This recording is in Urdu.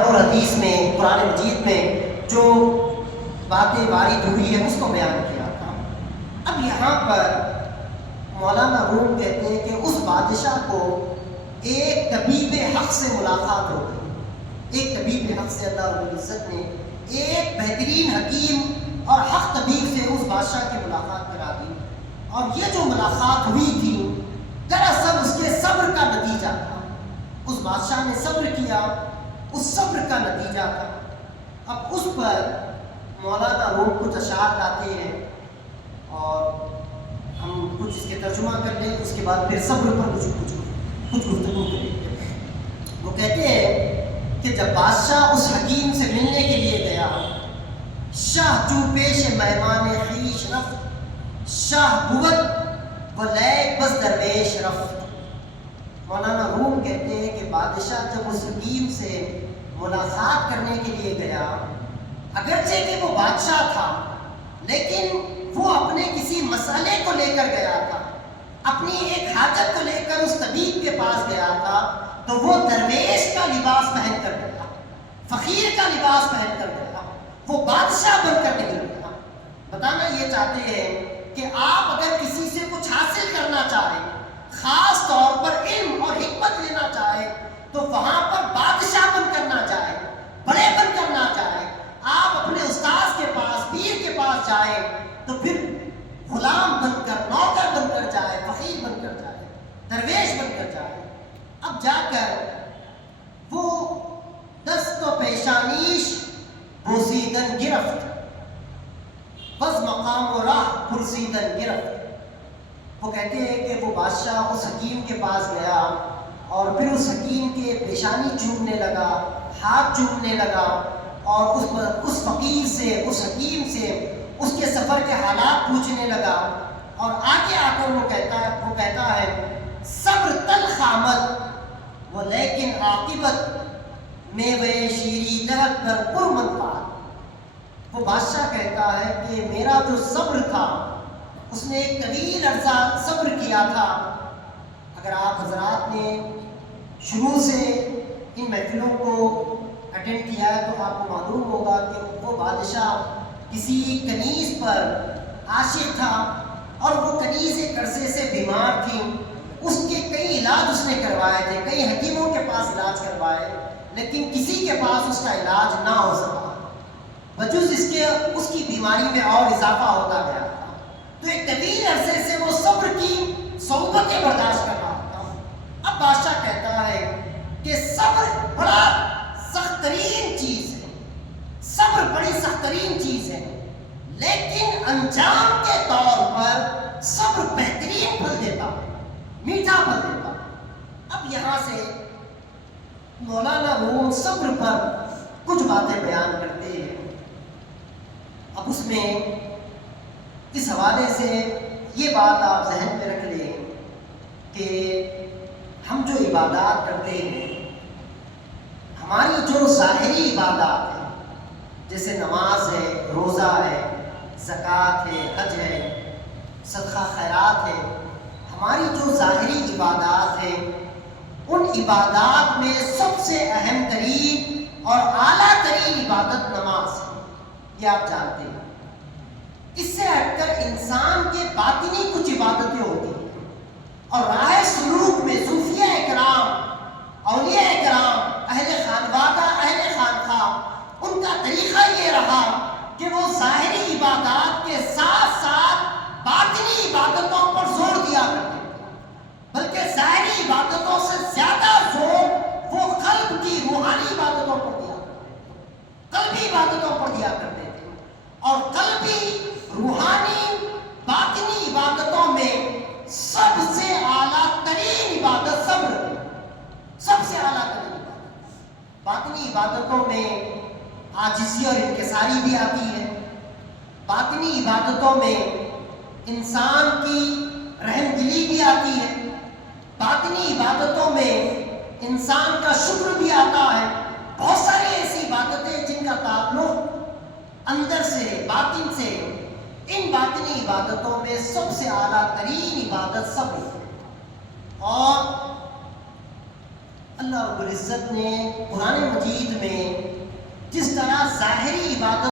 اور حدیث میں قرآن مجید میں جو باتیں وارد ہوئی ہے اس کو بیان کیا تھا۔ اب یہاں پر مولانا روم کہتے ہیں کہ اس بادشاہ کو ایک طبیب حق سے ملاقات ہو گئی۔ ایک طبیب حق سے اللہ رب العزت نے ایک بہترین حکیم اور حق طبیب سے اس بادشاہ کی ملاقات کرا دی، اور یہ جو ملاقات ہوئی تھی دراصل اس کے صبر کا نتیجہ تھا۔ اس بادشاہ نے صبر کیا، اس صبر کا نتیجہ تھا۔ اب اس پر مولانا روم کچھ اشعار لاتے ہیں اور ہم کچھ اس کے ترجمہ کر لیں، اس کے بعد پھر صبر پر کچھ گفتگو کریں۔ وہ کہتے ہیں کہ جب بادشاہ اس حکیم سے ملنے کے لیے گیا، شاہ جو پیش مہمان خویش رفت، شاہ بود و لیک بس درویش رفت۔ مولانا روم کہتے ہیں کہ بادشاہ جب اس حکیم سے ملاقات کرنے کے لیے گیا، اگرچہ کہ وہ بادشاہ تھا لیکن وہ اپنے کسی مسئلے کو لے کر گیا تھا، اپنی ایک حاجت کو لے کر اس طبیب کے پاس گیا تھا، تو وہ درویش کا لباس پہن کر گیا، فقیر کا لباس پہن کر گیا، وہ بادشاہ بن کر نکل گیا۔ بتانا یہ چاہتے ہیں کہ آپ اگر کسی سے کچھ حاصل کرنا چاہیں، خاص طور پر علم اور حکمت لینا چاہیں، تو وہاں پر بادشاہ بن کر نہ جائیں، بڑے بن کر نہ جائیں۔ آپ اپنے استاذ کے پاس، پیر کے پاس جائیں تو پھر غلام بن کر، نوکر بن کر جائے، فقیر بن کر جائے، درویش بن کر جائے۔ اب جا کر وہ دست و پیشانیش بوسیدن گرفت، بس مقام و راہ پرسیدن گرفت۔ وہ کہتے ہیں کہ وہ بادشاہ اس حکیم کے پاس گیا اور پھر اس حکیم کے پیشانی چومنے لگا، ہاتھ چومنے لگا، اور اس فقیر سے، اس حکیم سے اس کے سفر کے حالات پوچھنے لگا، اور آگے آ کر وہ کہتا ہے صبر تلخ آمد وہ لیکن عاقبت میوے شیریں دہد در پر منفعت۔ وہ بادشاہ کہتا ہے کہ میرا جو صبر تھا، اس نے ایک طویل عرصہ صبر کیا تھا۔ اگر آپ حضرات نے شروع سے ان محفلوں کو اٹینڈ کیا ہے تو آپ کو معلوم ہوگا کہ وہ بادشاہ کسی کنیز پر عاشق تھا، اور وہ کنیز ایک عرصے سے بیمار تھی۔ اس کے کئی علاج اس نے کروائے تھے، کئی حکیموں کے پاس علاج کروائے، لیکن کسی کے پاس اس کا علاج نہ ہو سکا، بجز اس کے اس کی بیماری میں اور اضافہ ہوتا گیا تھا۔ تو ایک طویل عرصے سے وہ صبر کی صعوبتیں برداشت کر رہا تھا۔ اب بادشاہ کہتا ہے کہ صبر بڑا سخت ترین چیز ہے، صبر بڑی سخت ترین چیز ہے، لیکن انجام کے طور پر صبر بہترین پھل دیتا ہے، میٹھا پھل دیتا ہے۔ اب یہاں سے مولانا روم صبر پر کچھ باتیں بیان کرتے ہیں۔ اب اس میں اس حوالے سے یہ بات آپ ذہن میں رکھ لیں کہ ہم جو عبادات کرتے ہیں، ہماری جو ظاہری عبادات ہیں، جیسے نماز ہے، روزہ ہے، زکوٰۃ ہے، حج ہے، صدقہ خیرات ہے، ہماری جو ظاہری عبادات ہیں، ان عبادات میں سب سے اہم ترین اور اعلیٰ ترین عبادت نماز ہے، یہ آپ جانتے ہیں۔ اس سے ہٹ کر انسان کے باطنی کچھ عبادتیں ہوتی ہیں، اور راہ سلوک میں صوفیہ اکرام، اولیاء اکرام، اہل خانواہ، اہل خانقاہ، ان کا طریقہ یہ رہا کہ وہ ظاہری عبادات کے ساتھ ساتھ باطنی عبادتوں پر زور دیا کرتے تھے، بلکہ ظاہری عبادتوں سے زیادہ زور وہ قلب کی روحانی عبادتوں پر دیا کرتے تھے، قلبی عبادتوں پر دیا کرتے تھے۔ اور قلبی، روحانی، باطنی عبادتوں میں سب سے اعلیٰ ترین عبادت صبر ہے، سب سے اعلیٰ ترین عبادت۔ باطنی عبادتوں میں عاجزی اور انکساری بھی آتی ہے، باطنی عبادتوں میں انسان کی رحم دلی بھی آتی ہے، باطنی عبادتوں میں انسان کا شکر بھی آتا ہے۔ بہت ساری ایسی عبادتیں جن کا تعلق اندر سے، باطن سے۔ ان باطنی عبادتوں میں سب سے اعلیٰ ترین عبادت صبر ہے، اور اللہ رب العزت نے قرآن مجید میں باتوں